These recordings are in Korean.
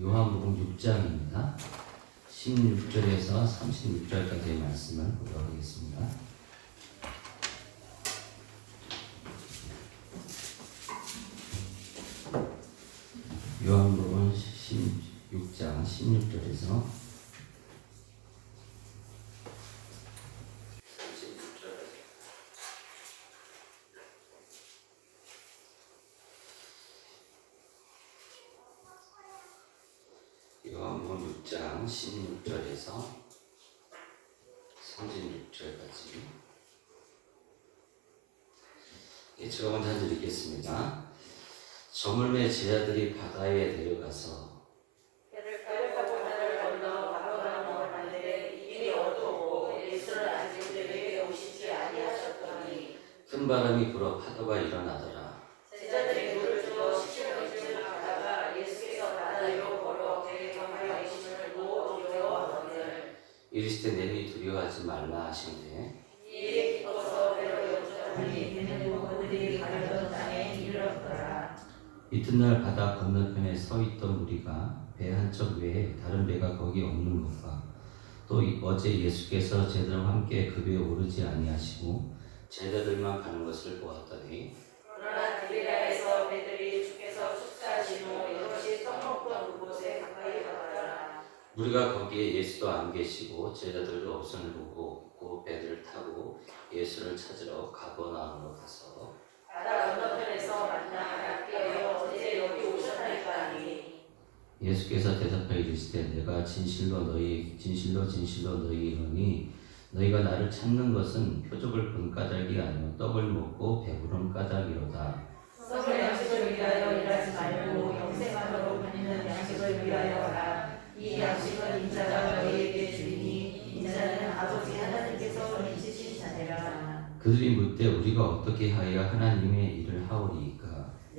요한복음 6장입니다. 16절에서 36절까지의 말씀을 보도록 하겠습니다. 요한복음 16장 16절에서 요한복음 6장 16절에서 36절까지 제가 먼저 한 절 읽겠습니다. 저물매 제자들이 바다에 내려가서 배를 타고 바다를 건너 가버나움으로 가는데 이미 어두웠고 예수는 아직 그들에게 오시지 아니하셨더니 큰 바람이 불어 파도가 일어나더라. 제자들이 물을 주어 10km쯤 가다가 예수께서 바다 위로 걸어 배에 가까이 오심을 보고 두려워하거늘 이르시되 내니 두려워하지 말라 하시는데 이에 기뻐서 배로 영접하니 배는 곧 그들이 가려던 땅에 이르렀더라. 이튿날 바다 건너편에 서 있던 우리가 배 한 척 외에 다른 배가 거기 없는 것과 또 어제 예수께서 제자들과 함께 그 배에 오르지 아니하시고 제자들만 가는 것을 보았더니 그러나 갈릴리아에서 배들이 주께서 축사하신 후 이것이 떡 먹던 그곳에 가까이 갔더라. 우리가 거기에 예수도 안 계시고 제자들도 없음을 보고 그 배들을 타고 예수를 찾으러 가버나움으로 가서 바다 건너편에서 만나 깨어 어제 여기 오셨나이까 하니 예수께서 대답하여 이르시되 내가 진실로 너희 이르노니 너희가 나를 찾는 것은 표적을 본 까닭이 아니요 떡을 먹고 배부른 까닭이로다. 썩을 양식을 위하여 일하지 말고 영생하도록 하는 양식을 위하여 하라. 이 양식은 인자가 너희에게 주리니 인자는 아버지 하나님께서 잊으신 자니라. 그들이 묻되 우리가 어떻게 하여 하나님의 일을 하오리이까.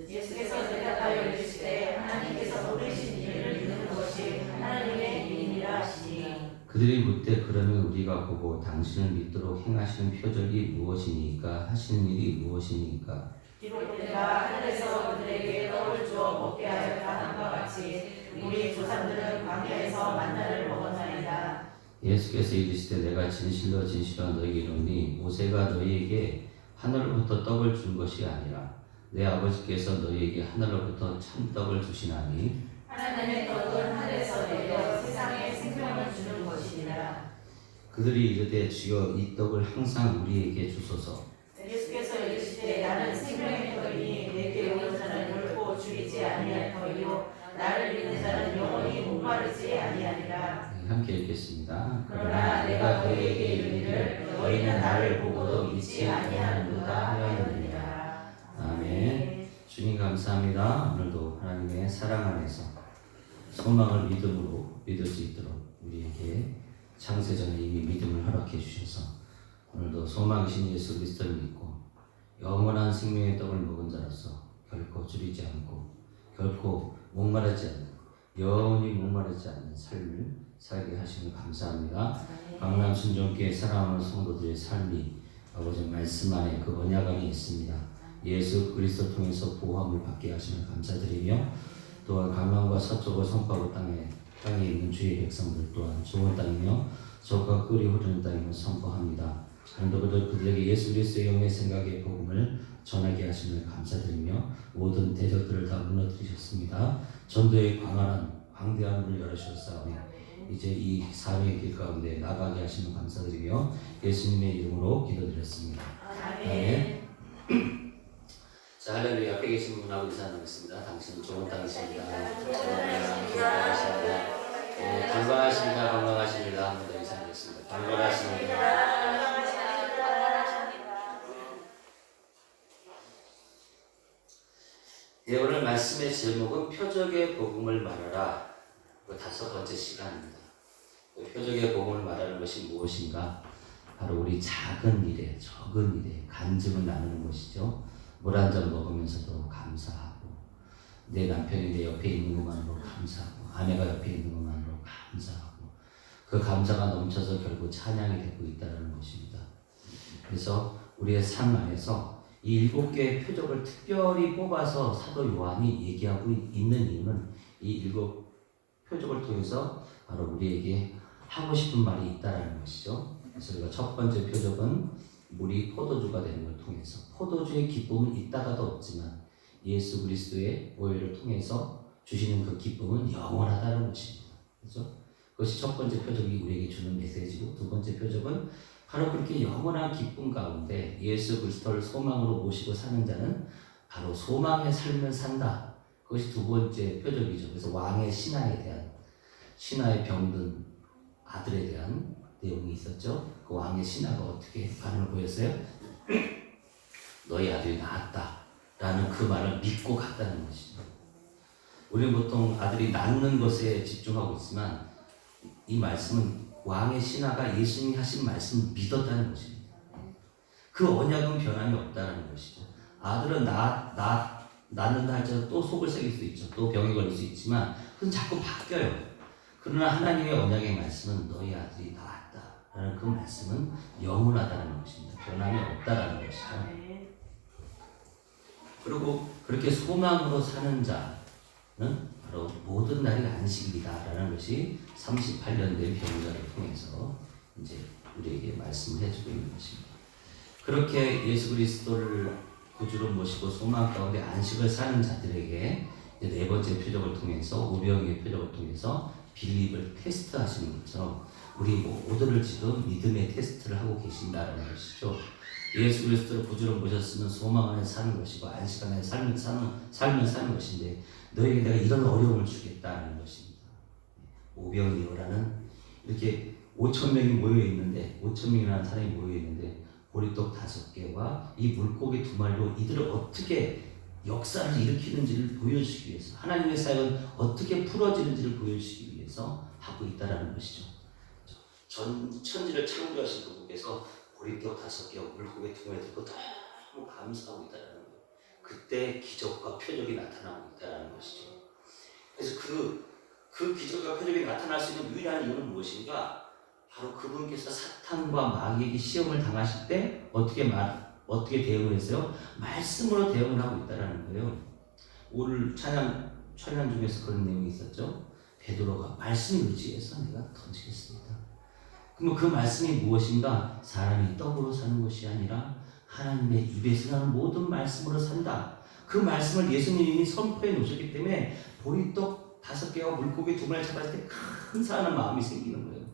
예수께서 대답하여 이르시되 하나님께서 모르신 일을 이루는 것이 하나님의 일이니라 하시니 그들이 묻되 그러면 우리가 보고 당신을 믿도록 행하시는 표적이 무엇이니까 하시는 일이 무엇이니까. 비록 내가 하늘에서 그들에게 떡을 주어 먹게 하였다 함과 같이 우리 조상들은 광야에서 만나를 먹었나이다. 예수께서 이르시되 내가 진실로 너희에게 이르노니 모세가 너희에게 하늘로부터 떡을 준 것이 아니라 내 아버지께서 너희에게 하늘로부터 참떡을 주시나니 하나님의 떡은 하늘에서 내려 세상에 생명을 주는 것이니라. 그들이 이르되 주여 이 떡을 항상 우리에게 주소서. 예수께서 이르시되 나는 생명의 떡이니 내게 오는 자는 결코 줄이지 아니할 터이요 나를 믿는 자는 영원히 목마르지 아니하리라. 함께 읽겠습니다. 그러나 내가 너희에게 이르기를 너희는 나를 보고도 믿지 아니하는도다 하였느니라. 아멘. 주님 감사합니다. 오늘도 하나님의 사랑 안에서 소망을 믿음으로 믿을 수 있도록 우리에게 창세전에 이미 믿음을 허락해 주셔서 오늘도 소망이신 예수 그리스도를 믿고 영원한 생명의 떡을 먹은 자로서 결코 줄이지 않고 결코 목마르지 않는 영원히 목마르지 않는 삶을 살게 하시는 감사합니다. 강남 순종교회 사랑하는 성도들의 삶이 아버지 말씀 안에 그 언약 안에 있습니다. 예수 그리스도 통해서 보호함을 받게 하시는 감사드리며 또한 강남과 서쪽을 선포하고 땅에 있는 주의 백성들 또한 좋은 땅이며 적과 꿀이 흐르는 땅임을 선포합니다. 오늘도 그들에게 예수 그리스도의 영의 생각의 복음을 전하게 하시는 감사드리며 모든 대적들을 다 무너뜨리셨습니다. 전도의 광대한 문을 열어주셨사오니 이제 이 사명의 길 가운데 나가게 하시는 감사드리며 예수님의 이름으로 기도드렸습니다. 아멘. 자, 할렐루야. 앞에 계신 분하고 인사 나누겠습니다. 당신은 좋은 땅이십니다. 건강하십니다. 건강하십니다. 한 번 더 인사드리겠습니다. 건강하십니다. 네, 오늘 말씀의 제목은 표적의 복음을 말하라. 그 5번째 시간입니다. 그 표적의 복음을 말하는 것이 무엇인가? 바로 우리 작은 일에, 적은 일에 간증을 나누는 것이죠. 물 한 잔 먹으면서도 감사하고, 내 남편이 내 옆에 있는 것만으로 감사하고, 아내가 옆에 있는 것만으로 감사하고, 그 감사가 넘쳐서 결국 찬양이 되고 있다는 것입니다. 그래서 우리의 삶 안에서 이 7개의 표적을 특별히 뽑아서 사도 요한이 얘기하고 있는 이유는 이 표적을 통해서 바로 우리에게 하고 싶은 말이 있다라는 것이죠. 그래서 우리가 첫 번째 표적은 물이 포도주가 되는 걸 통해서 포도주의 기쁨은 있다가도 없지만 예수 그리스도의 보혈을 통해서 주시는 그 기쁨은 영원하다는 것입니다. 그렇죠? 그것이 첫 번째 표적이 우리에게 주는 메시지고 두 번째 표적은 바로 그렇게 영원한 기쁨 가운데 예수 그리스도를 소망으로 모시고 사는 자는 바로 소망의 삶을 산다. 그것이 두 번째 표적이죠. 그래서 왕의 신하에 대한 신하의 병든 아들에 대한 내용이 있었죠. 그 왕의 신하가 어떻게 반응을 보였어요? 너희 아들이 낳았다 라는 그 말을 믿고 갔다는 것이죠. 우리는 보통 아들이 낳는 것에 집중하고 있지만 이 말씀은 왕의 신하가 예수님이 하신 말씀을 믿었다는 것입니다. 그 언약은 변함이 없다는 것이죠. 아들은 낳는다 할지라도 또 속을 새길 수 있죠. 또 병이 걸릴 수 있지만 그건 자꾸 바뀌어요. 그러나 하나님의 언약의 말씀은 너희 아들이 낳았다라는 그 말씀은 영원하다는 것입니다. 변함이 없다라는 것이죠. 그리고 그렇게 소망으로 사는 자는 바로 모든 날이 안식일이다라는 것이 38년 된 병자를 통해서 이제 우리에게 말씀을 해주고 있는 것입니다. 그렇게 예수 그리스도를 구주로 모시고 소망 가운데 안식을 사는 자들에게 이제 네 번째 표적을 통해서 오병이의 표적을 통해서 빌립을 테스트하시는 것처럼 우리 모두를 지금 믿음의 테스트를 하고 계신다는 것이죠. 예수 그리스도를 구주로 모셨으면 소망 안에 사는 것이고 안식 안에 삶을 사는 것인데 너에게 내가 이런 어려움을 주겠다는 것입니다. 오병이어라는 이렇게 5천 명이 모여 있는데 5천 명이라는 사람이 모여 있는데 보리떡 5개와 이 물고기 2마리로 이들을 어떻게 역사를 일으키는지를 보여주시기 위해서 하나님의 사역은 어떻게 풀어지는지를 보여주시기 위해서 하고 있다라는 것이죠. 전 천지를 창조하신 그분께서 보리떡 5개와 물고기 2마리 들고 너무 감사하고 있다라는 거예요. 그때 기적과 표적이 나타나고 있다라는 것이죠. 그래서 그 기적과 표적이 나타날 수 있는 유일한 이유는 무엇인가? 바로 그분께서 사탄과 마귀에게 시험을 당하실 때 어떻게 대응을 했어요? 말씀으로 대응을 하고 있다라는 거예요. 오늘 찬양 중에서 그런 내용이 있었죠. 베드로가 말씀을 의지해서 내가 던지겠습니다. 그러면 그 말씀이 무엇인가? 사람이 떡으로 사는 것이 아니라 하나님의 입에서 나는 모든 말씀으로 산다. 그 말씀을 예수님이 선포해 놓으셨기 때문에 보리떡 5개와 물고기 2마리 잡았을 때 감사하는 마음이 생기는 거예요.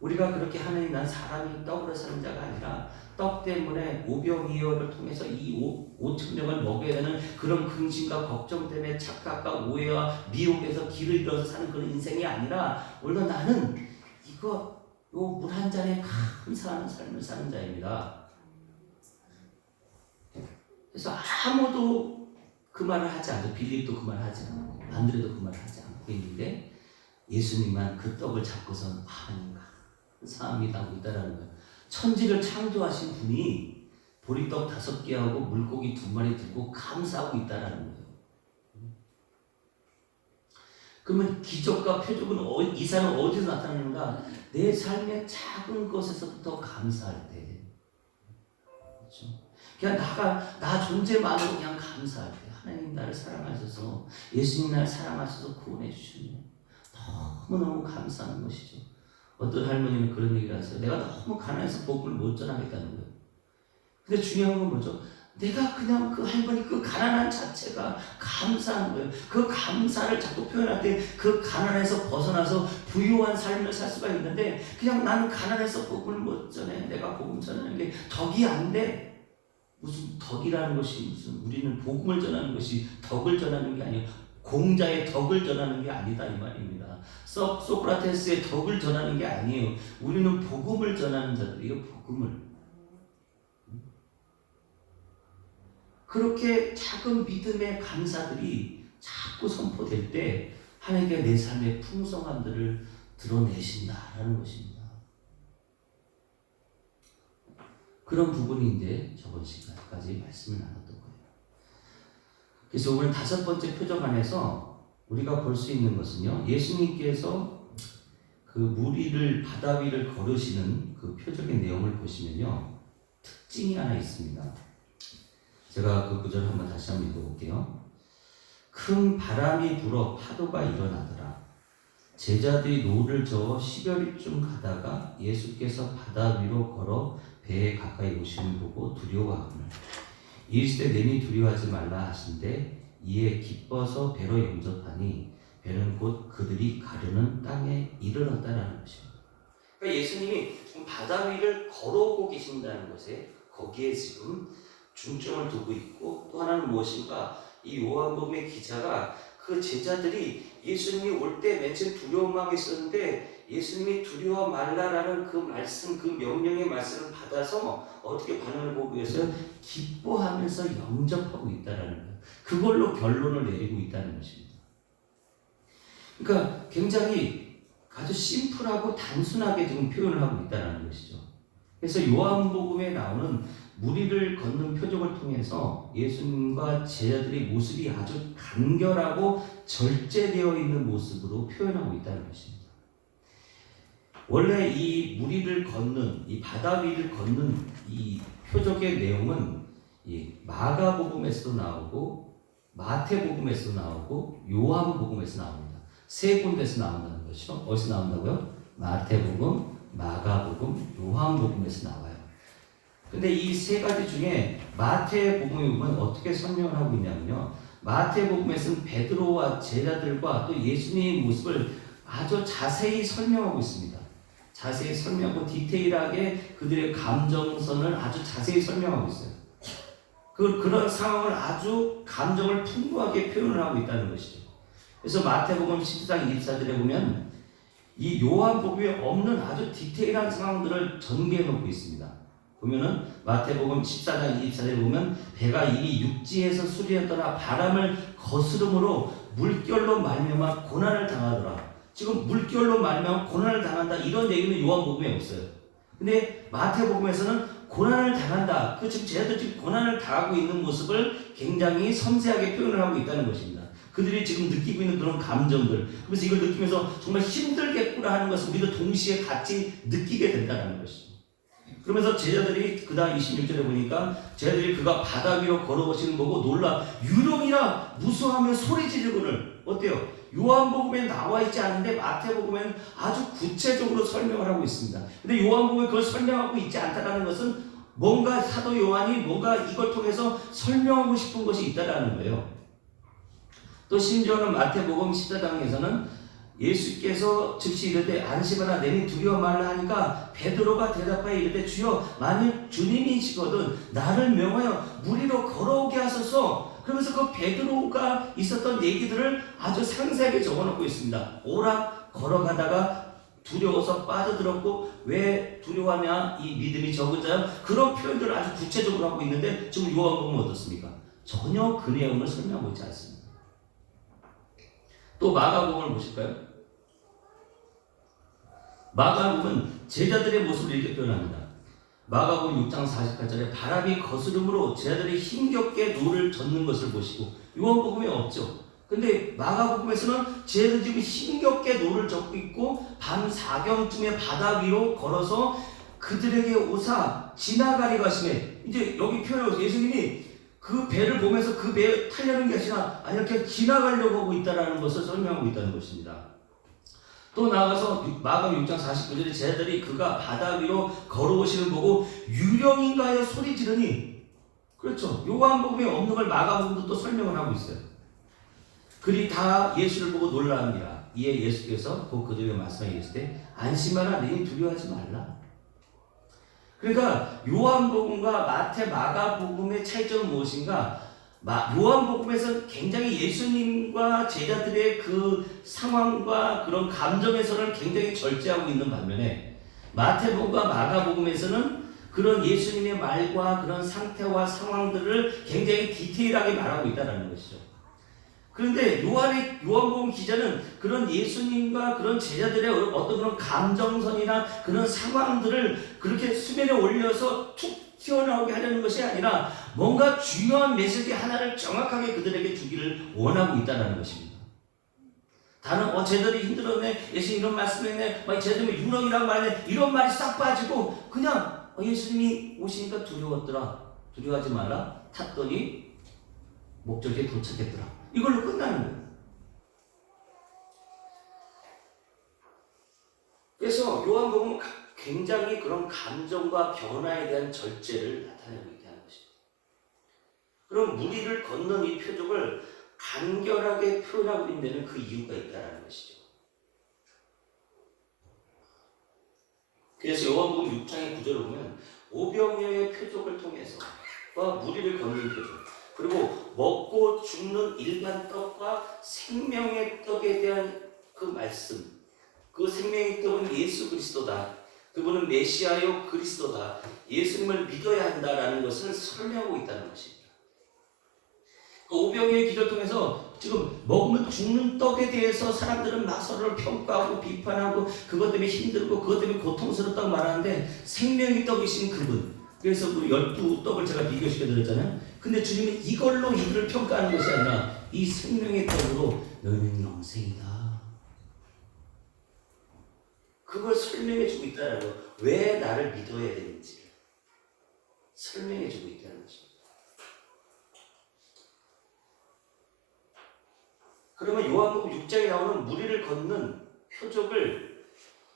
우리가 그렇게 하나님 난 사람이 떡으로 사는 자가 아니라 떡 때문에 오병이어를 통해서 이 5천 명을 먹여야 되는 그런 근심과 걱정 때문에 착각과 오해와 미혹에서 길을 잃어서 사는 그런 인생이 아니라 오히려 나는 요 물 한 잔에 감사하는 삶을 사는 자입니다. 그래서 아무도 그 말을 하지 않고 빌립도 그 말을 하지 않고 안드레도 그 말을 하지 않고 있는데 예수님만 그 떡을 잡고선 하나님 감사합니다 하고 있다라는 거예요. 천지를 창조하신 분이 보리떡 5개하고 물고기 2마리 들고 감사하고 있다라는 거예요. 그러면 기적과 표적은 이사는 어디서 나타나는가? 내 삶의 작은 것에서부터 감사할 때, 그렇죠? 그냥 나 존재만으로 그냥 감사할 때, 하나님 나를 사랑하셔서 예수님 나를 사랑하셔서 구원해 주셨네. 너무너무 감사한 것이죠. 어떤 할머니는 그런 얘기를 하세요. 내가 너무 가난해서 복음을 못 전하겠다는 거예요. 근데 중요한 건 뭐죠? 내가 그냥 그 할머니 그 가난한 자체가 감사한 거예요. 그 감사를 자꾸 표현할 때 그 가난에서 벗어나서 부유한 삶을 살 수가 있는데 그냥 나는 가난해서 복음을 못 전해. 내가 복음 전하는 게 덕이 안 돼. 무슨 덕이라는 것이 무슨 우리는 복음을 전하는 것이 덕을 전하는 게 아니에요. 공자의 덕을 전하는 게 아니다 이 말입니다. 소크라테스의 덕을 전하는 게 아니에요. 우리는 복음을 전하는 자들이에요. 복음을. 그렇게 작은 믿음의 감사들이 자꾸 선포될 때 하나님께 내 삶의 풍성함들을 드러내신다라는 것입니다. 그런 부분이 이제 저번 시간까지 말씀을 나눴던 거예요. 그래서 오늘 5번째 표적 안에서 우리가 볼 수 있는 것은요, 예수님께서 그 무리를 바다 위를 걸으시는 그 표적의 내용을 보시면요, 특징이 하나 있습니다. 제가 그 구절 한번 다시 한번 읽어볼게요. 큰 바람이 불어 파도가 일어나더라. 제자들이 노를 저어 10여리쯤 가다가 예수께서 바다 위로 걸어 배에 가까이 오심을 보고 두려워하거늘 이르시되 내니 두려워하지 말라 하신대 이에 기뻐서 배로 영접하니 배는 곧 그들이 가려는 땅에 이르렀다라는 것입니다. 그러니까 예수님이 지금 바다 위를 걸어오고 계신다는 것에 거기에 지금 중점을 두고 있고, 또 하나는 무엇인가, 이 요한복음의 기자가 그 제자들이 예수님이 올 때 맨 처음 두려운 마음이 있었는데 예수님이 두려워 말라라는 그 말씀, 그 명령의 말씀을 받아서 어떻게 반응을 보고 계세요? 기뻐하면서 영접하고 있다라는 거예요. 그걸로 결론을 내리고 있다는 것입니다. 그러니까 굉장히 아주 심플하고 단순하게 지금 표현을 하고 있다는 것이죠. 그래서 요한복음에 나오는 무리를 걷는 표적을 통해서 예수님과 제자들의 모습이 아주 간결하고 절제되어 있는 모습으로 표현하고 있다는 것입니다. 원래 이 무리를 걷는, 이 바다 위를 걷는 이 표적의 내용은 이 마가복음에서도 나오고 마태복음에서도 나오고 요한복음에서 나옵니다. 세 군데서 나온다는 것이죠. 어디서 나온다고요? 마태복음, 마가복음, 요한복음에서 나와요. 근데 이 세 가지 중에 마태복음에 보면 어떻게 설명을 하고 있냐면요. 마태복음에서는 베드로와 제자들과 또 예수님의 모습을 아주 자세히 설명하고 있습니다. 자세히 설명하고 디테일하게 그들의 감정선을 아주 자세히 설명하고 있어요. 그런 상황을 아주 감정을 풍부하게 표현을 하고 있다는 것이죠. 그래서 마태복음 14장 24절에 보면 이 요한복음에 없는 아주 디테일한 상황들을 전개해 놓고 있습니다. 보면은 마태복음 14장 24절에 보면 배가 이리 육지에서 수리에 떠나 바람을 거스름으로 물결로 말미암아 고난을 당하더라. 지금 물결로 말미암아 고난을 당한다 이런 얘기는 요한복음에 없어요. 근데 마태복음에서는 고난을 당한다. 그 지금 제자들 지금 고난을 당하고 있는 모습을 굉장히 섬세하게 표현을 하고 있다는 것입니다. 그들이 지금 느끼고 있는 그런 감정들, 그래서 이걸 느끼면서 정말 힘들겠구나 하는 것을 우리도 동시에 같이 느끼게 된다는 것이죠. 그러면서 제자들이 그 다음 26절에 보니까 제자들이 그가 바다 위로 걸어오시는 보고 놀라 유령이라 무서워하며 소리 지르고는 어때요? 요한복음에 나와 있지 않은데 마태복음에는 아주 구체적으로 설명을 하고 있습니다. 근데 요한복음에 그걸 설명하고 있지 않다는 것은 뭔가 사도 요한이 뭔가 이걸 통해서 설명하고 싶은 것이 있다라는 거예요. 또 심지어는 마태복음 14장에서는 예수께서 즉시 이르되 안심하라 내니 두려워 말라 하니까 베드로가 대답하여 이르되 주여 만일 주님이시거든 나를 명하여 무리로 걸어오게 하소서. 그러면서 그 베드로가 있었던 얘기들을 아주 상세하게 적어놓고 있습니다. 오락 걸어가다가 두려워서 빠져들었고 왜 두려워하냐 이 믿음이 적은 자요. 그런 표현들을 아주 구체적으로 하고 있는데 지금 요한복음은 어떻습니까? 전혀 그 내용을 설명하고 있지 않습니다. 또 마가복음을 보실까요? 마가복음은 제자들의 모습을 이렇게 표현합니다. 마가복음 6장 48절에 바람이 거스름으로 제자들이 힘겹게 노를 젓는 것을 보시고, 요한복음에 없죠. 근데 마가복음에서는 제자들이 지금 힘겹게 노를 젓고 있고 밤 4경쯤에 바다 위로 걸어서 그들에게 오사 지나가리가 하시네. 이제 여기 표현을 예수님이 그 배를 보면서 그 배에 타려는 게 아니라 이렇게 지나가려고 하고 있다는 것을 설명하고 있다는 것입니다. 또 나아가서 마가복음 6장 49절에 제자들이 그가 바다 위로 걸어오시는 보고 유령인가요 소리 지르니. 그렇죠. 요한복음에 없는 걸 마가복음도 또 설명을 하고 있어요. 그리 다 예수를 보고 놀라합니다. 이에 예수께서 곧 그들에게 말씀하여 이르시되 안심하라 너희 두려워하지 말라. 그러니까 요한복음과 마태 마가복음의 차이점은 무엇인가? 요한복음에서 굉장히 예수님과 제자들의 그 상황과 그런 감정에서는 굉장히 절제하고 있는 반면에 마태복음과 마가복음에서는 그런 예수님의 말과 그런 상태와 상황들을 굉장히 디테일하게 말하고 있다는 것이죠. 그런데 요한복음 기자는 그런 예수님과 그런 제자들의 어떤 그런 감정선이나 그런 상황들을 그렇게 수면에 올려서 툭 튀어나오게 하려는 것이 아니라 뭔가 중요한 메시지 하나를 정확하게 그들에게 주기를 원하고 있다는 것입니다. 다른 쟤들이 힘들었네, 예수님 이런 말씀했네, 쟤들이 유령이란 말이네, 이런 말이 싹 빠지고 그냥 예수님이 오시니까 두려웠더라, 두려워하지 말라, 탔더니 목적지에 도착했더라, 이걸로 끝나는 거예요. 그래서 요한복음은 굉장히 그런 감정과 변화에 대한 절제를 나타내고 있다는 것입니다. 그럼 무리를 건넌 이 표적을 간결하게 표현하고 있는 데는 그 이유가 있다는 것이죠. 그래서 요한복음 6장의 9절을 보면 오병이어의 표적을 통해서 무리를 걷는 표적, 그리고 먹고 죽는 일반 떡과 생명의 떡에 대한 그 말씀, 그 생명의 떡은 예수 그리스도다, 그분은 메시아요 그리스도다, 예수님을 믿어야 한다라는 것을 설명하고 있다는 것입니다. 그 오병이어의 기도를 통해서 지금 먹으면 죽는 떡에 대해서 사람들은 막 서로를 평가하고 비판하고 그것 때문에 힘들고 그것 때문에 고통스럽다고 말하는데 생명의 떡이신 그분, 그래서 그 12떡을 제가 비교시켜 드렸잖아요. 근데 주님은 이걸로 이들을 평가하는 것이 아니라 이 생명의 떡으로 너희는 영생이다, 그걸 설명해 주고 있다는 거. 왜 나를 믿어야 되는지 설명해 주고 있다는 것입니다. 그러면 요한복음 6장에 나오는 무리를 걷는 표적을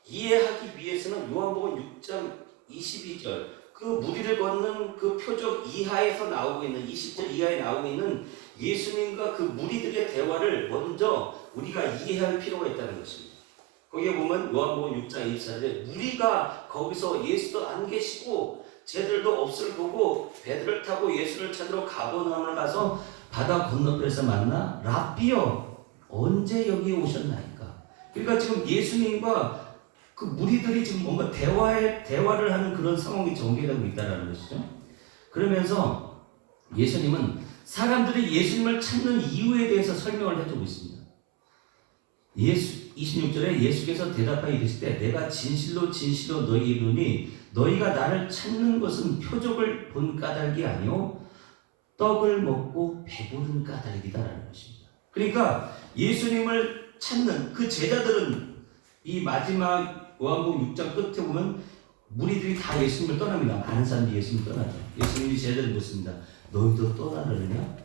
이해하기 위해서는 요한복음 6장 22절 그 무리를 걷는 그 표적 이하에서 나오고 있는 20절 이하에 나오고 있는 예수님과 그 무리들의 대화를 먼저 우리가 이해할 필요가 있다는 것입니다. 거기에 보면 요한복음 6장 24절에 무리가 거기서 예수도 안 계시고 쟤들도 없을 보고 배들을 타고 예수를 찾으러 가버나움을 가서 바다 건너편에서 만나 랍비여 언제 여기 오셨나이까. 그러니까 지금 예수님과 그 무리들이 지금 뭔가 대화를 하는 그런 상황이 전개되고 있다는 것이죠. 그러면서 예수님은 사람들이 예수님을 찾는 이유에 대해서 설명을 해주고 있습니다. 26절에 예수께서 대답하여 이르시되 내가 진실로 진실로 너희에게 이르노니 너희가 나를 찾는 것은 표적을 본 까닭이 아니요 떡을 먹고 배부른 까닭이다라는 것입니다. 그러니까 예수님을 찾는 그 제자들은 이 마지막 요한복음 6장 끝에 보면 무리들이 다 예수님을 떠납니다. 많은 사람들이 예수님을 떠나죠. 예수님이 제자들을 묻습니다. 너희도 떠나려느냐?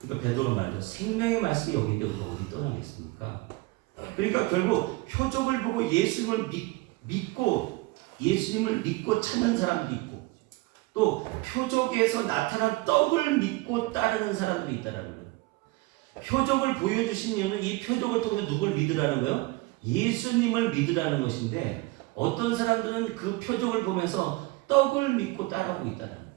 그러니까 베드로가 말이죠. 생명의 말씀이 여기 있는데 우리가 어디 떠나겠습니까? 그러니까 결국 표적을 보고 예수님을 믿고 예수님을 믿고 찾는 사람들이 있고 또 표적에서 나타난 떡을 믿고 따르는 사람들이 있다는 거예요. 표적을 보여주신 이유는 이 표적을 통해 누굴 믿으라는 거예요? 예수님을 믿으라는 것인데 어떤 사람들은 그 표적을 보면서 떡을 믿고 따라오고 있다는 거예요.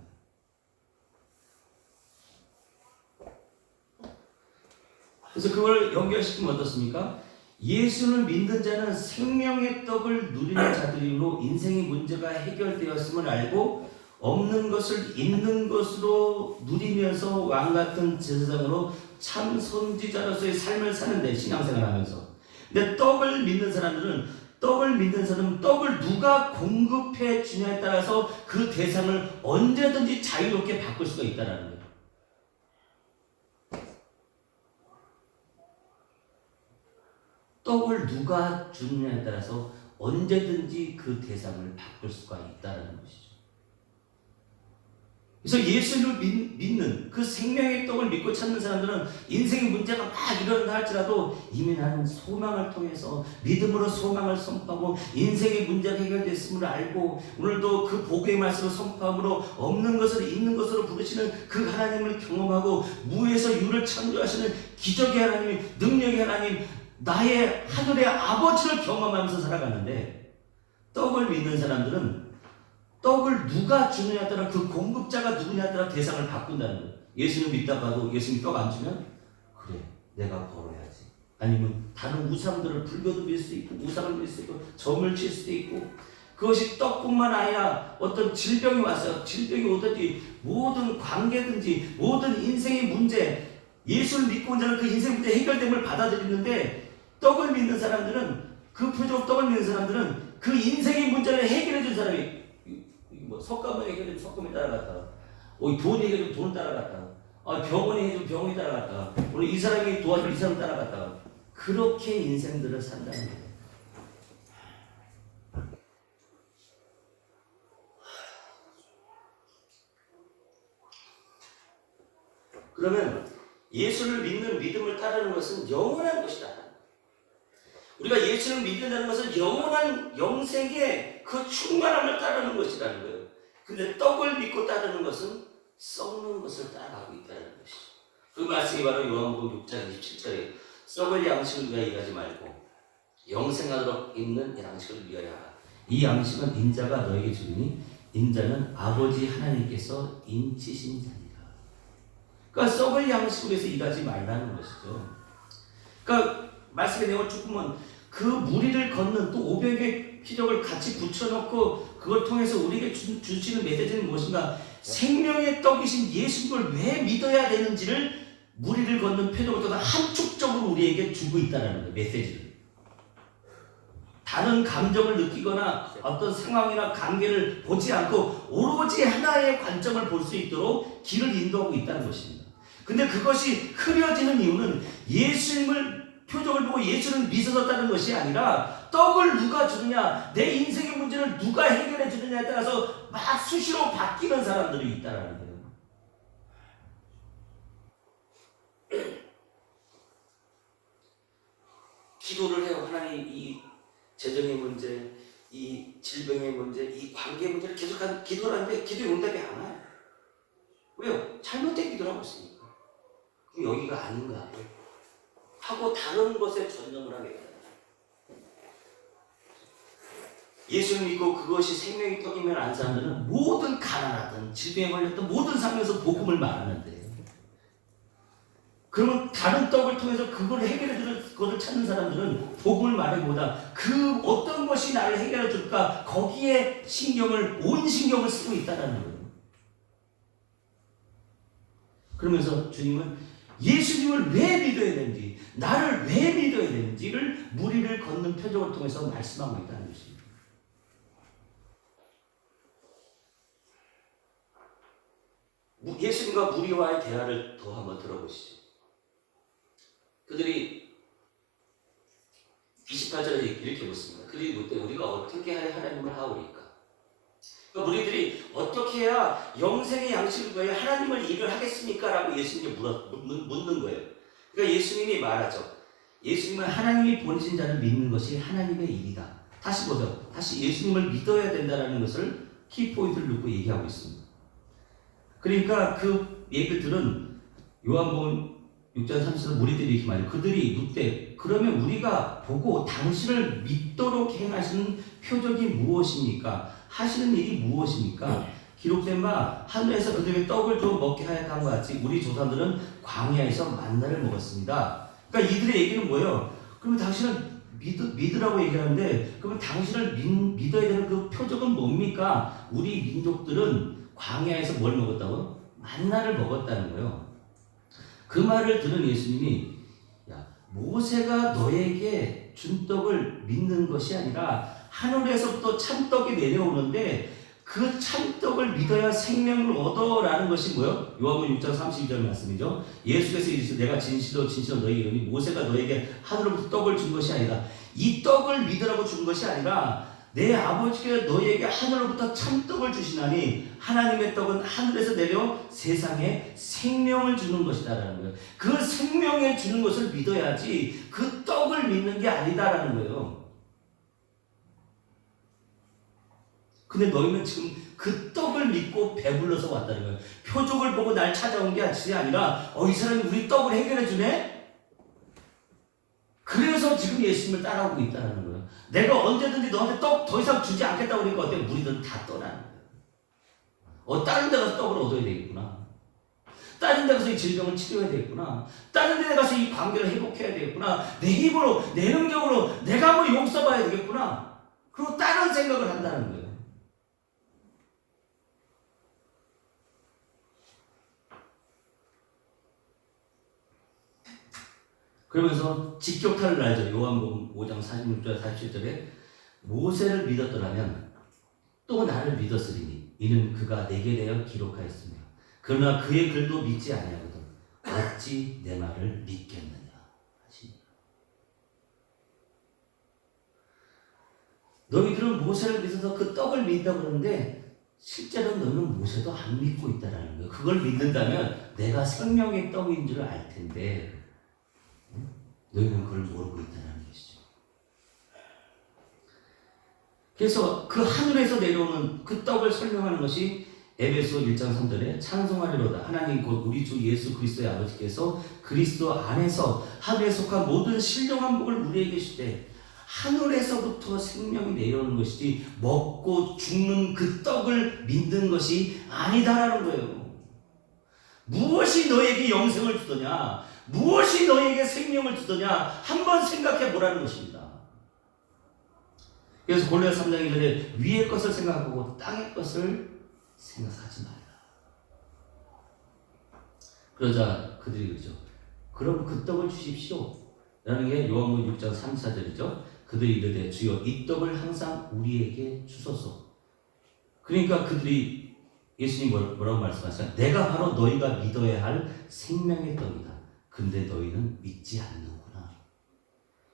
그래서 그걸 연결시키면 어떻습니까? 예수를 믿는 자는 생명의 떡을 누리는 자들이므로 인생의 문제가 해결되었음을 알고 없는 것을 있는 것으로 누리면서 왕같은 제사장으로 참 선지자로서의 삶을 사는데 신앙생활하면서. 근데 떡을 믿는 사람은 떡을 누가 공급해 주냐에 따라서 그 대상을 언제든지 자유롭게 바꿀 수가 있다는 거예요. 떡을 누가 주느냐에 따라서 언제든지 그 대상을 바꿀 수가 있다는 것이죠. 그래서 예수를 믿는 그 생명의 떡을 믿고 찾는 사람들은 인생의 문제가 막 일어난다 할지라도 이미 나는 소망을 통해서 믿음으로 소망을 선포하고 인생의 문제가 해결됐음을 알고 오늘도 그 복의 말씀을 선포함으로 없는 것을 있는 것으로 부르시는 그 하나님을 경험하고 무에서 유를 창조하시는 기적의 하나님, 능력의 하나님, 나의 하늘의 아버지를 경험하면서 살아가는데 떡을 믿는 사람들은 떡을 누가 주느냐에 따라 그 공급자가 누구냐에 따라 대상을 바꾼다는 거예요. 예수님 믿다 봐도 예수님이 떡 안 주면 그래 내가 벌어야지. 아니면 다른 우상들을 불교도 믿을 수 있고 우상을 믿을 수 있고 점을 칠 수도 있고 그것이 떡뿐만 아니라 어떤 질병이 왔어요. 질병이 오든지 모든 관계든지 모든 인생의 문제 예수를 믿고 온 자는 그 인생 문제 해결됨을 받아들이는데 떡을 믿는 사람들은 그 표적 떡을 믿는 사람들은 그 인생의 문제를 해결해 준 사람이 석가모니 해결되면 석가모니 따라갔다가 돈이 해결되면 돈 따라갔다가 병원이 해결되면 병원이 따라갔다가 오늘 이 사람이 도와주면 이 사람 따라갔다가 그렇게 인생들을 산다는 거예요. 그러면 예수를 믿는 믿음을 따르는 것은 영원한 것이다. 우리가 예수를 믿는다는 것은 영원한 영생의 그 충만함을 따르는 것이라는 거예요. 근데 떡을 믿고 따르는 것은 썩는 것을 따라가고 있다는 것이죠. 그 말씀이 바로 요한복음 6장 27절에 썩을 양식을 위하여 일하지 말고 영생하도록 있는 양식을 위하여 하라. 이 양식은 인자가 너에게 주리니 인자는 아버지 하나님께서 인치신 자니라. 그러니까 썩을 양식을 위해서 일하지 말라는 것이죠. 그러니까 말씀의 내용을 쭉 보면 그 무리를 걷는 또 500의 기적을 같이 붙여놓고 그걸 통해서 우리에게 주시는 메시지는 무엇인가? 생명의 떡이신 예수님을 왜 믿어야 되는지를 무리를 걷는 표적을 통해 함축적으로 우리에게 주고 있다는 거예요. 메시지를. 다른 감정을 느끼거나 어떤 상황이나 관계를 보지 않고 오로지 하나의 관점을 볼 수 있도록 길을 인도하고 있다는 것입니다. 근데 그것이 흐려지는 이유는 예수님을 표적을 보고 예수를 믿어졌다는 것이 아니라 떡을 누가 주느냐, 내 인생의 문제를 누가 해결해 주느냐에 따라서 막 수시로 바뀌는 사람들이 있다는 거예요. 기도를 해요. 하나님, 이 재정의 문제, 이 질병의 문제, 이 관계의 문제를 계속한 기도를 하는데 기도의 응답이 안 와요. 왜요? 잘못된 기도를 하고 있으니까. 그럼 여기가 아닌가 하고 다른 것에 전념을 하게 돼요. 예수를 믿고 그것이 생명의 떡이면 안 사람들은 모든 가난하든 질병에 걸렸던 모든 상황에서 복음을 말하는데, 그러면 다른 떡을 통해서 그걸 해결해 줄 것을 찾는 사람들은 복음을 말하기보다 그 어떤 것이 나를 해결해 줄까 거기에 온 신경을 쓰고 있다는 거예요. 그러면서 주님은 예수님을 왜 믿어야 되는지, 나를 왜 믿어야 되는지를 무리를 걷는 표적을 통해서 말씀하고 있다는 것입니다. 예수님과 무리와의 대화를 더 한번 들어보시죠. 그들이 28절에 이렇게 묻습니다. 그들이 묻되 우리가 어떻게 해야 하나님을 하오리까? 그러니까 무리들이 어떻게 해야 영생의 양식을 구하여 하나님을 일을 하겠습니까? 라고 예수님께 묻는 거예요. 그러니까 예수님이 말하죠. 예수님은 하나님이 보내신 자를 믿는 것이 하나님의 일이다. 다시 보죠. 다시 예수님을 믿어야 된다는 것을 키포인트를 놓고 얘기하고 있습니다. 그러니까 그 얘기들은 요한복음 6장 30절 무리들이 이렇게 말해요. 그들이 묻되 그러면 우리가 보고 당신을 믿도록 행하시는 표적이 무엇입니까? 하시는 일이 무엇입니까? 기록된 바 하늘에서 그들에게 떡을 좀 먹게 하였던 것 같이 우리 조상들은 광야에서 만나를 먹었습니다. 그러니까 이들의 얘기는 뭐예요? 그러면 당신은 믿으라고 얘기하는데 그러면 당신을 믿어야 되는 그 표적은 뭡니까? 우리 민족들은 광야에서 뭘 먹었다고요? 만나를 먹었다는 거예요. 그 말을 들은 예수님이 야, 모세가 너에게 준 떡을 믿는 것이 아니라 하늘에서부터 참떡이 내려오는데 그 참떡을 믿어야 생명을 얻어라는 것이 뭐예요? 요한복음 6장 32절 말씀이죠. 예수께서 이르시되 내가 진실로 너에게 이르니 모세가 너에게 하늘로부터 떡을 준 것이 아니라 이 떡을 믿으라고 준 것이 아니라 내 아버지께서 너에게 하늘로부터 참떡을 주시나니 하나님의 떡은 하늘에서 내려 세상에 생명을 주는 것이다라는 거예요. 그 생명에 주는 것을 믿어야지 그 떡을 믿는 게 아니다라는 거예요. 근데 너희는 지금 그 떡을 믿고 배불러서 왔다는 거예요. 표적을 보고 날 찾아온 게 아니라 이 사람이 우리 떡을 해결해 주네? 그래서 지금 예수님을 따라오고 있다는 거예요. 내가 언제든지 너한테 떡 더 이상 주지 않겠다고 그러니까 어때? 무리들은 다 떠나는 거예요. 다른 데 가서 떡을 얻어야 되겠구나. 다른 데 가서 이 질병을 치료해야 되겠구나. 다른 데 가서 이 관계를 회복해야 되겠구나. 내 힘으로, 내 능력으로 내가 한번 용 써봐야 되겠구나. 그리고 다른 생각을 한다는 거예요. 그러면서 직격탄을 날죠. 요한복음 5장 46절 47절에 모세를 믿었더라면 또 나를 믿었으리니 이는 그가 내게 대하여 기록하였으며 그러나 그의 글도 믿지 아니하거든 어찌 내 말을 믿겠느냐 하시니라. 너희들은 모세를 믿어서 그 떡을 믿는다고 그러는데 실제로 너는 모세도 안 믿고 있다는 거예요. 그걸 믿는다면 내가 생명의 떡인 줄 알 텐데 너희는 그걸 모르고 있다는 것이죠. 그래서 그 하늘에서 내려오는 그 떡을 설명하는 것이 에베소 1장 3절에 찬송하리로다. 하나님 곧 우리 주 예수 그리스도의 아버지께서 그리스도 안에서 하늘에 속한 모든 신령한 복을 우리에게 주시되 하늘에서부터 생명이 내려오는 것이지 먹고 죽는 그 떡을 믿는 것이 아니다라는 거예요. 무엇이 너에게 영생을 주더냐? 무엇이 너에게 생명을 주더냐? 한번 생각해 보라는 것입니다. 그래서 골로새 3장 2절에 위의 것을 생각하고 땅의 것을 생각하지 말라. 그러자 그들이 그러죠. 그럼 그 떡을 주십시오. 라는 게 요한복음 6장 3, 4절이죠. 그들이 이르되 주여 이 떡을 항상 우리에게 주소서. 그러니까 그들이 예수님 뭐라고 말씀하셨어요? 내가 바로 너희가 믿어야 할 생명의 떡이다. 근데 너희는 믿지 않는구나.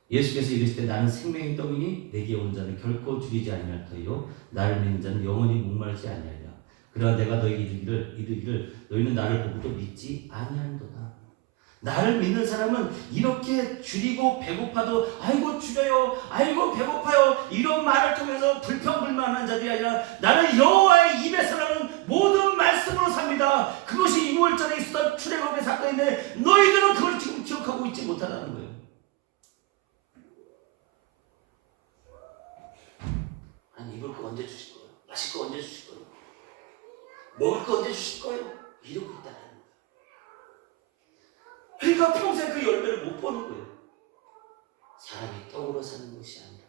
예수께서 이르시되 나는 생명의 떡이니 내게 온 자는 결코 줄이지 아니할 터이요 나를 믿는 자는 영원히 목마르지 아니하리라. 그러나 내가 너희에게 이르기를 너희는 나를 보고도 믿지 아니하는도다. 나를 믿는 사람은 이렇게 줄이고 배고파도 아이고 줄여요, 아이고 배고파요 이런 말을 통해서 불평불만한 자들이 아니라 나는 여호와의 입에서 나는 모든 말씀으로 삽니다. 그것이 유월절에 있었던 출애굽의 사건인데 너희들은 그걸 지금 기억하고 있지 못하다는 거예요. 아니 입을 거 언제 주실 거예요? 마실 거 언제 주실 거예요? 먹을 거 언제 주실 거예요? 이러고 있다는 거예요. 그러니까 평생 그 열매를 못 보는 거예요. 사람이 떡으로 사는 것이 아니라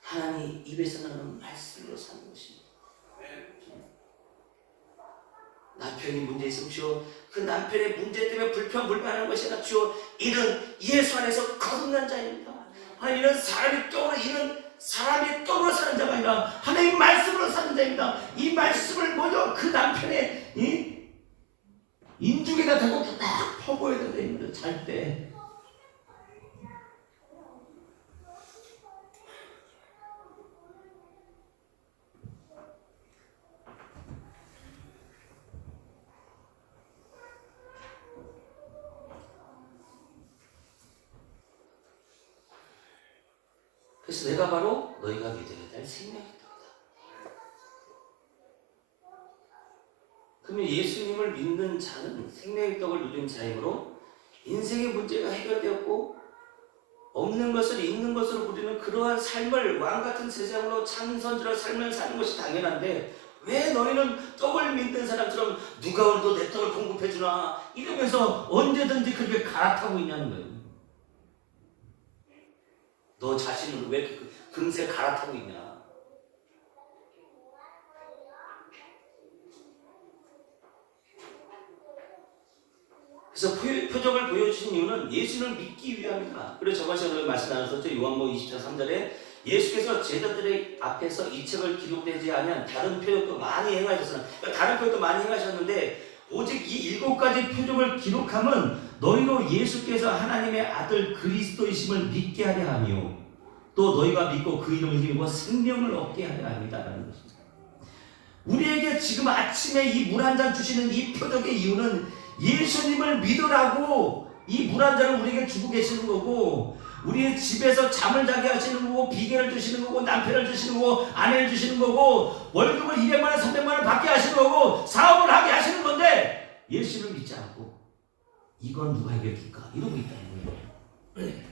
하나님 입에서 나는 말씀으로 사는 것입니다. 남편이 문제 있으면 주여 그 남편의 문제 때문에 불평불만하는 것이 아니라 주여 이는 예수 안에서 거듭난 자입니다. 이런 사람이 떡으로 사는 자가 아니라 하나님 말씀으로 사는 자입니다. 이 말씀을 먼저 그 남편의 인중에다 대고 딱 퍼부어야 된다. 잘 때. 그래서 내가 바로 너희가 믿어야 될 생명의 떡이다. 그러면 예수님을 믿는 자는 생명의 떡을 누린 자이므로 인생의 문제가 해결되었고 없는 것을 있는 것으로 부리는 그러한 삶을 왕같은 세상으로 참선지로 삶을 사는 것이 당연한데 왜 너희는 떡을 믿는 사람처럼 누가 오늘도 내 떡을 공급해주나 이러면서 언제든지 그렇게 갈아타고 있냐는 거예요. 너 자신을 왜 금세 갈아타고 있냐. 그래서 표적을 보여주신 이유는 예수를 믿기 위함이다. 그래서 저번 시간에 말씀 나눴었죠. 요한복음 20장 3절에 예수께서 제자들의 앞에서 이 책을 기록되지 아니한 다른 표적도 많이 행하셨으나 다른 표적도 많이 행하셨는데 오직 이 7가지 표적을 기록함은 너희로 예수께서 하나님의 아들 그리스도이심을 믿게 하려 하며 또 너희가 믿고 그 이름을 힘입어 생명을 얻게 하려 합니다라는 것입니다. 우리에게 지금 아침에 이 물 한 잔 주시는 이 표적의 이유는 예수님을 믿으라고 이 물 한 잔을 우리에게 주고 계시는 거고 우리의 집에서 잠을 자게 하시는 거고 비계를 주시는 거고 남편을 주시는 거고 아내를 주시는 거고 월급을 200만 원 300만 원 받게 하시는 거고 사업을 하게 하시는 건데 예수를 믿지 않고 이건 누가 해결할까 이러고 있다는 거예요.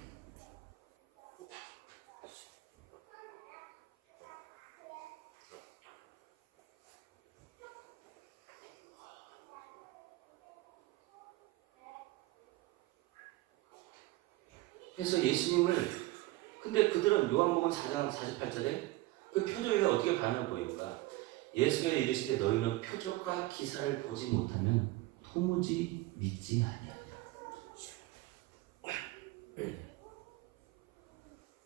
그래서 예수님을 근데 그들은 요한복음 4장 48절에 그 표적에 어떻게 반응을 보이는가? 예수가 이르시되 너희는 표적과 기사를 보지 못하면 도무지 믿지 아니하리라.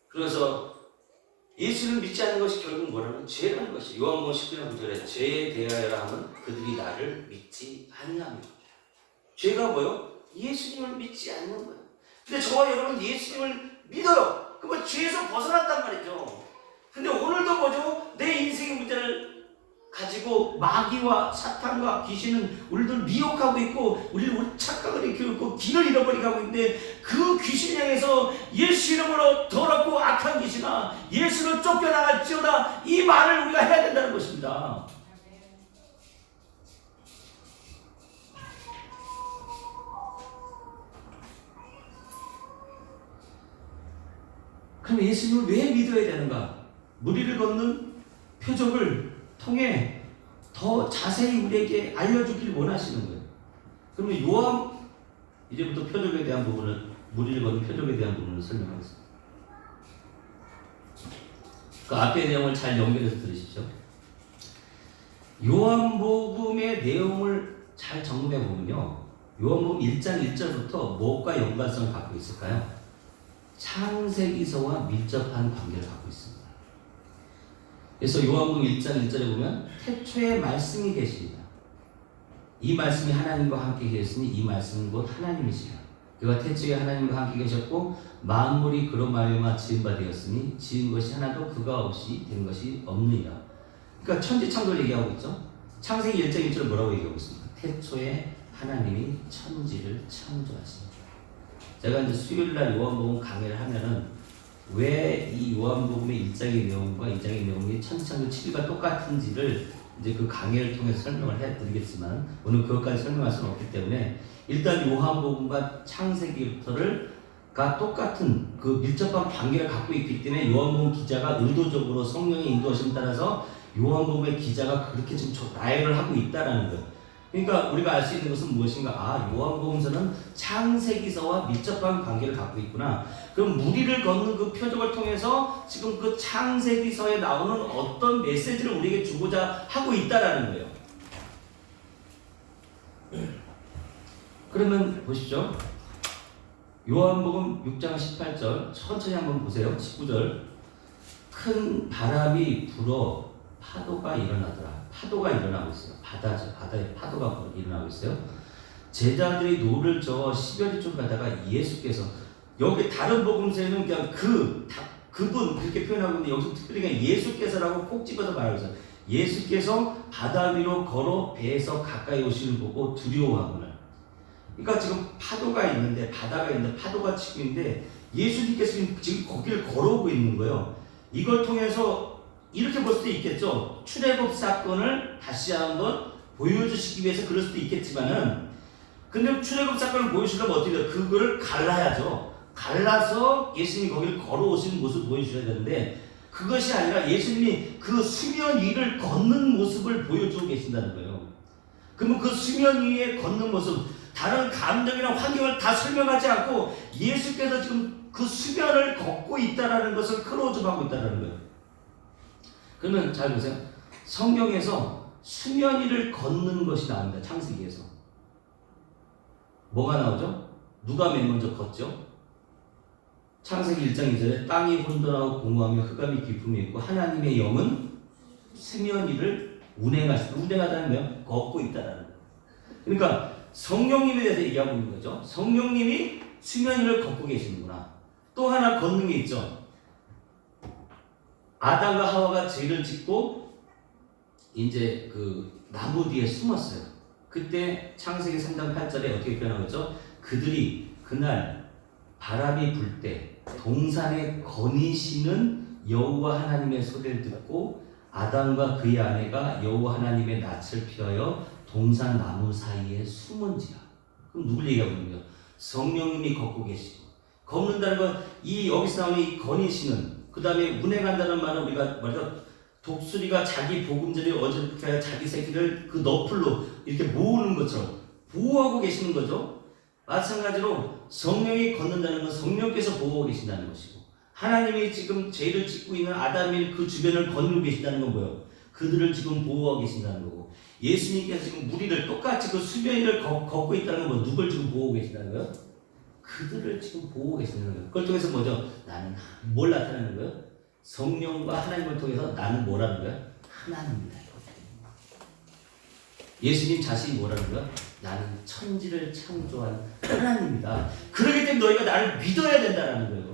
그래서 예수를 믿지 않는 것이 결국 뭐라면 죄라는 것이 요한복음 19장 9절에 죄에 대하여라 하면 그들이 나를 믿지 아니하며 죄가 뭐요? 예수님을 믿지 않는 거예요. 근데 저와 여러분 예수님을 믿어요. 그러면 죄에서 벗어났단 말이죠. 근데 오늘도 뭐죠? 내 인생의 문제를 가지고 마귀와 사탄과 귀신은 우리들 미혹하고 있고 우리를 착각을 일으키고 길을 잃어버리게 하고 있는데 그 귀신 향해서 예수 이름으로 더럽고 악한 귀신아 예수를 쫓겨나갈지어다 것이로다. 이 말을 우리가 해야 된다는 것입니다. 그럼 예수님을 왜 믿어야 되는가? 무리를 걷는 표적을 통해 더 자세히 우리에게 알려주길 원하시는 거예요. 그러면 요한 이제부터 표적에 대한 부분을, 무리를 걷는 표적에 대한 부분을 설명하겠습니다. 그 앞의 내용을 잘 연결해서 들으십시오. 요한복음의 내용을 잘 정리해 보면요, 요한복음 1장 1절부터 무엇과 연관성을 갖고 있을까요? 창세기서와 밀접한 관계를 갖고 있습니다. 그래서 요한복음 1장 1절에 보면 태초에 말씀이 계십니다. 이 말씀이 하나님과 함께 계셨으니 이 말씀은 곧 하나님이시라. 그가 태초에 하나님과 함께 계셨고 만물이 그로 말미암아 지은 바 되었으니 지은 것이 하나도 그가 없이 된 것이 없느니라. 그러니까 천지창조를 얘기하고 있죠. 창세기 1장 1절 뭐라고 얘기하고 있습니까? 태초에 하나님이 천지를 창조하십니다. 제가 이제 수요일날 요한복음 강의를 하면은 왜 이 요한복음의 1장의 내용과 2장의 내용이 천지창조 7일과 똑같은지를 이제 그 강의를 통해서 설명을 해드리겠지만 오늘 그것까지 설명할 수는 없기 때문에 일단 요한복음과 창세기부터가 똑같은 그 밀접한 관계를 갖고 있기 때문에 요한복음 기자가 의도적으로 성령의 인도하심에 따라서 요한복음의 기자가 그렇게 지금 나열을 하고 있다라는 거예요. 그러니까 우리가 알 수 있는 것은 무엇인가? 아, 요한복음서는 창세기서와 밀접한 관계를 갖고 있구나. 그럼 무리를 걷는 그 표적을 통해서 지금 그 창세기서에 나오는 어떤 메시지를 우리에게 주고자 하고 있다라는 거예요. 그러면 보십시오. 요한복음 6장 18절 천천히 한번 보세요. 19절 큰 바람이 불어 파도가 일어나더라. 파도가 일어나고 있어요. 바다죠. 바다에 파도가 일어나고 있어요. 제자들이 노를 저어 시별이 좀 가다가 예수께서, 여기 다른 복음서에는 그냥 그분 그렇게 표현하고 있는데 여기서 특별히 그냥 예수께서라고 꼭 집어서 말하고 있어요. 예수께서 바다 위로 걸어 배에서 가까이 오시는 보고 두려워하구나. 그러니까 지금 파도가 있는데, 바다가 있는데 파도가 치고 있는데 예수님께서 지금 거기를 걸어오고 있는 거예요. 이걸 통해서 이렇게 볼 수도 있겠죠. 출애굽 사건을 다시 한번 보여주시기 위해서 그럴 수도 있겠지만은, 근데 출애굽 사건을 보여주려면 어떻게 돼요? 그거를 갈라야죠. 갈라서 예수님이 거기를 걸어오시는 모습을 보여주셔야 되는데, 그것이 아니라 예수님이 그 수면 위를 걷는 모습을 보여주고 계신다는 거예요. 그러면 그 수면 위에 걷는 모습, 다른 감정이나 환경을 다 설명하지 않고 예수께서 지금 그 수면을 걷고 있다는 것을 클로즈하고 있다는 거예요. 그러면 잘 보세요. 성경에서 수면 위를 걷는 것이 나옵니다. 창세기에서. 뭐가 나오죠? 누가 맨 먼저 걷죠? 창세기 1장 2절에 땅이 혼돈하고 공허하며 흑암이 깊음이 있고 하나님의 영은 수면 위를 운행하시다. 운행하다는 거예요. 걷고 있다라는 거예요. 그러니까 성령님에 대해서 얘기하고 있는 거죠. 성령님이 수면 위를 걷고 계시는구나. 또 하나 걷는 게 있죠. 아담과 하와가 죄를 짓고 이제 그 나무 뒤에 숨었어요. 그때 창세기 3장 8절에 어떻게 표현하고 있죠? 그들이 그날 바람이 불 때 동산에 거니시는 여호와 하나님의 소리를 듣고 아담과 그의 아내가 여호와 하나님의 낯을 피하여 동산 나무 사이에 숨은지라. 그럼 누굴 얘기하고 있는 거예요? 성령님이 걷고 계시고, 걷는다는 건 이 여기서 나오는 이 거니시는, 그 다음에 운행한다는 말은 우리가 말해서 독수리가 자기 보금자리를 어저께 자기 새끼를 그 너풀로 이렇게 모으는 것처럼 보호하고 계시는 거죠. 마찬가지로 성령이 걷는다는 건 성령께서 보호하고 계신다는 것이고, 하나님이 지금 죄를 짓고 있는 아담의 그 주변을 거느리고 계신다는 건 뭐예요? 그들을 지금 보호하고 계신다는 거고, 예수님께서 지금 무리를 똑같이 그 수면 위를 걷고 있다는 건 뭐 누굴 지금 보호하고 계신다는 거예요? 그들을 지금 보호하고 계신다는 거예요. 그걸 통해서 뭐죠? 나는 뭘 나타내는 거예요? 성령과 하나님을 통해서 나는 뭐라는 거예요? 하나님이다. 예수님 자신이 뭐라는 거예요? 나는 천지를 창조한 하나님이다. 그렇기 때문에 너희가 나를 믿어야 된다는 거예요.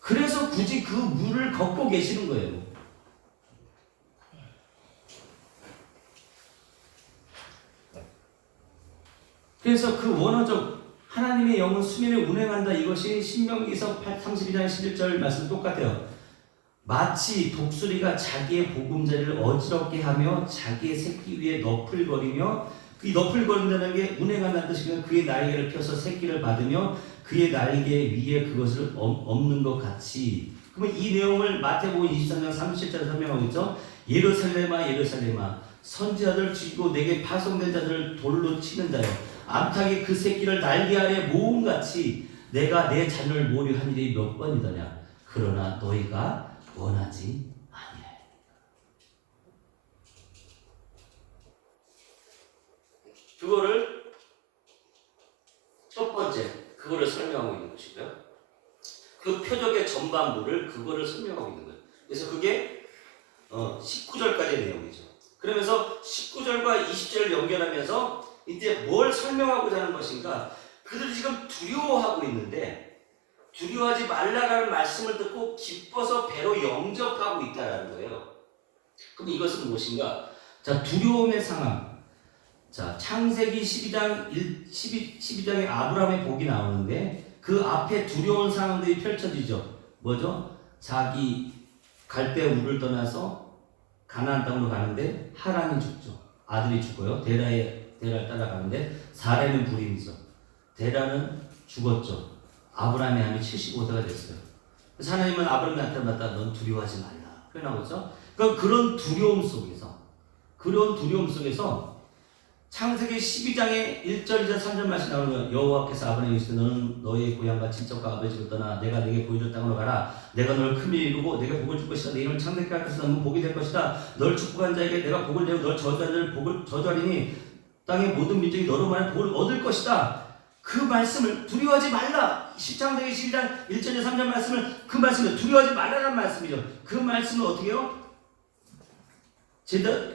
그래서 굳이 그 물을 걷고 계시는 거예요. 그래서 그 원어적 하나님의 영은 수면에 운행한다. 이것이 신명기서 32장 11절 말씀 똑같아요. 마치 독수리가 자기의 보금자리를 어지럽게 하며 자기의 새끼 위에 너풀거리며, 이 너풀거린다는 게 운행한다는 뜻이면 그의 날개를 펴서 새끼를 받으며 그의 날개 위에 그것을 엎는 것 같이. 그러면 이 내용을 마태복음 23장 37절에 설명하고 있죠. 예루살렘아 예루살렘아 선지자들 죽이고 내게 파송된 자들을 돌로 치는 자여, 암탉이 그 새끼를 날개 아래 모음같이 내가 내 자녀를 모으려 한 일이 몇 번이더냐. 그러나 너희가 원하지 아니하여. 그거를 첫 번째 그거를 설명하고 있는 것이고요. 그 표적의 전반부를 그거를 설명하고 있는 거예요. 그래서 그게 19절까지의 내용이죠. 그러면서 19절과 20절을 연결하면서 이제 뭘 설명하고자 하는 것인가? 그들이 지금 두려워하고 있는데 두려워하지 말라라는 말씀을 듣고 기뻐서 배로 영접하고 있다라는 거예요. 그럼 이것은 무엇인가? 자, 두려움의 상황. 자, 창세기 12장에 아브라함의 복이 나오는데 그 앞에 두려운 상황들이 펼쳐지죠. 뭐죠? 자기 갈대 우를 떠나서 가나안 땅으로 가는데 하란이 죽죠. 아들이 죽고요. 데라를 따라가는데 사레는 불임이죠. 데라는 죽었죠. 아브라함의 암이 75세가 됐어요. 그래서 하나님은 아브라함에 나타났다. 넌 두려워하지 말라. 표현하고 있죠. 그러니까 그런 두려움 속에서 창세기 12장에 1절, 2절, 3절 말씀 나오는 거예요. 여호와께서 아브라함에게 이르시되 너는 너의 고향과 친척과 아버지를 떠나 내가 네게 보여줄 땅으로 가라. 내가 너를 크게 이루고 내가 복을 줄 것이다. 내 이름을 창대케 할 것이다. 너는 복이 될 것이다. 널 축복한 자에게 내가 복을 내고 널 저주한 자를 복을 저주하리니 땅의 모든 민족이 너로 말해 복을 얻을 것이다. 그 말씀을 두려워하지 말라. 창세기 12장 1절, 3절 말씀을 그 말씀을 두려워하지 말라는 말씀이죠. 그 말씀을 어떻게 해요?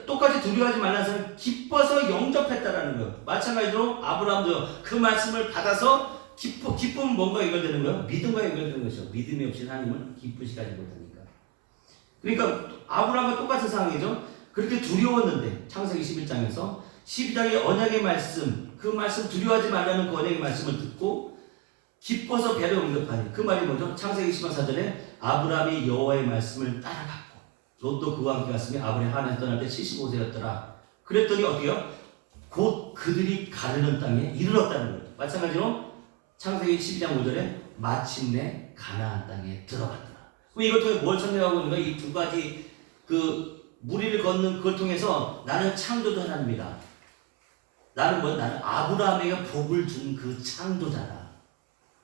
똑같이 두려워하지 말라는 사람은 기뻐서 영접했다라는 거예요. 마찬가지로 아브라함도 그 말씀을 받아서 기쁨은 뭔가 연결되는 거예요? 믿음과 연결되는 것이죠. 믿음이 없이 하나님을 기쁘시게 하지 못하니까. 그러니까 아브라함과 똑같은 상황이죠. 그렇게 두려웠는데 창세기 11장에서 12장의 언약의 말씀, 그 말씀 두려워하지 말라는 그 언약의 말씀을 듣고 기뻐서 배를 응답하니, 그 말이 뭐죠? 창세기 10장 4절에 아브라함이 여호와의 말씀을 따라갔고 롯도 그와 함께 갔으며 아브라함이 하나님 떠날 때 75세였더라. 그랬더니 어떻게요? 곧 그들이 가르는 땅에 이르렀다는 거예요. 마찬가지로 창세기 12장 5절에 마침내 가나안 땅에 들어갔더라. 그럼 이걸 통해 뭘 설명하고 있는 거예요? 이 두 가지 그 무리를 걷는 그걸 통해서 나는 창조주 하나님이다. 나는 아브라함에게 복을 준 그 창조자다.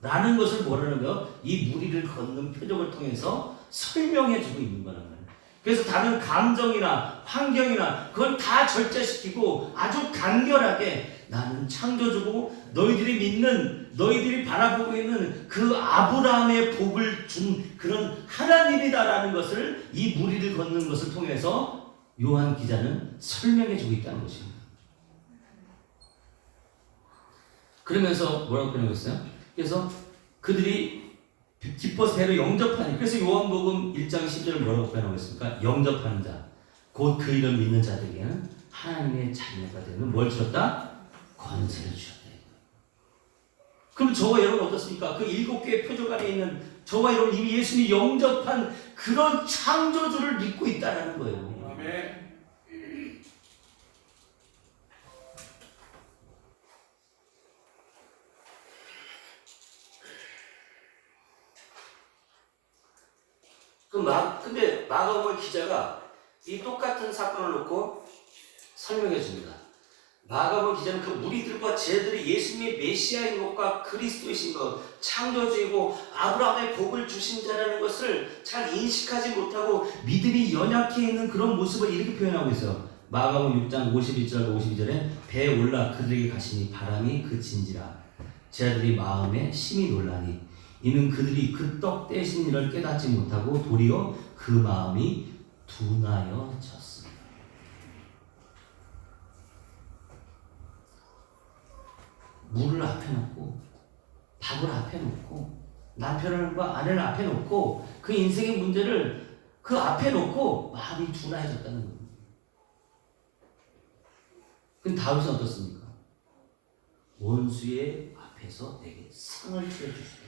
라는 것을 뭐라는 거예요? 이 무리를 걷는 표적을 통해서 설명해 주고 있는 거라는 거예요. 그래서 다른 감정이나 환경이나 그걸 다 절제시키고 아주 간결하게 나는 창조주고 너희들이 믿는, 너희들이 바라보고 있는 그 아브라함의 복을 준 그런 하나님이다라는 것을 이 무리를 걷는 것을 통해서 요한 기자는 설명해 주고 있다는 것입니다. 그러면서 뭐라고 표현했어요? 그래서 그들이 기뻐서 배로 영접하니, 그래서 요한복음 1장 10절을 뭐라고 표현하고 있습니까? 영접하는 자, 곧 그 이름 믿는 자들에게는 하나님의 자녀가 되는 뭘 주셨다? 권세를 주셨다. 그럼 저와 여러분 어떻습니까? 그 7개의 표적 안에 있는 저와 여러분 이미 예수님이 영접한 그런 창조주를 믿고 있다는 거예요. 아멘. 근데 마가복음 기자가 이 똑같은 사건을 놓고 설명해 줍니다. 마가복음 기자는 그 무리들과 쟤들이 예수님이 메시아인 것과 그리스도이신 것, 창조주이고 아브라함의 복을 주신 자라는 것을 잘 인식하지 못하고 믿음이 연약해 있는 그런 모습을 이렇게 표현하고 있어요. 마가복음 6장 51절 52절에 배에 올라 그들에게 가시니 바람이 그친지라 제자들이 마음에 심히 놀라니 이는 그들이 그 떡 떼신 일을 깨닫지 못하고 도리어 그 마음이 둔하여졌습니다. 물을 앞에 놓고 밥을 앞에 놓고 남편과 아내를 앞에 놓고 그 인생의 문제를 그 앞에 놓고 마음이 둔하여졌다는 겁니다. 그럼 다윗은 어떻습니까? 원수의 앞에 앞에서 내게 상을 주실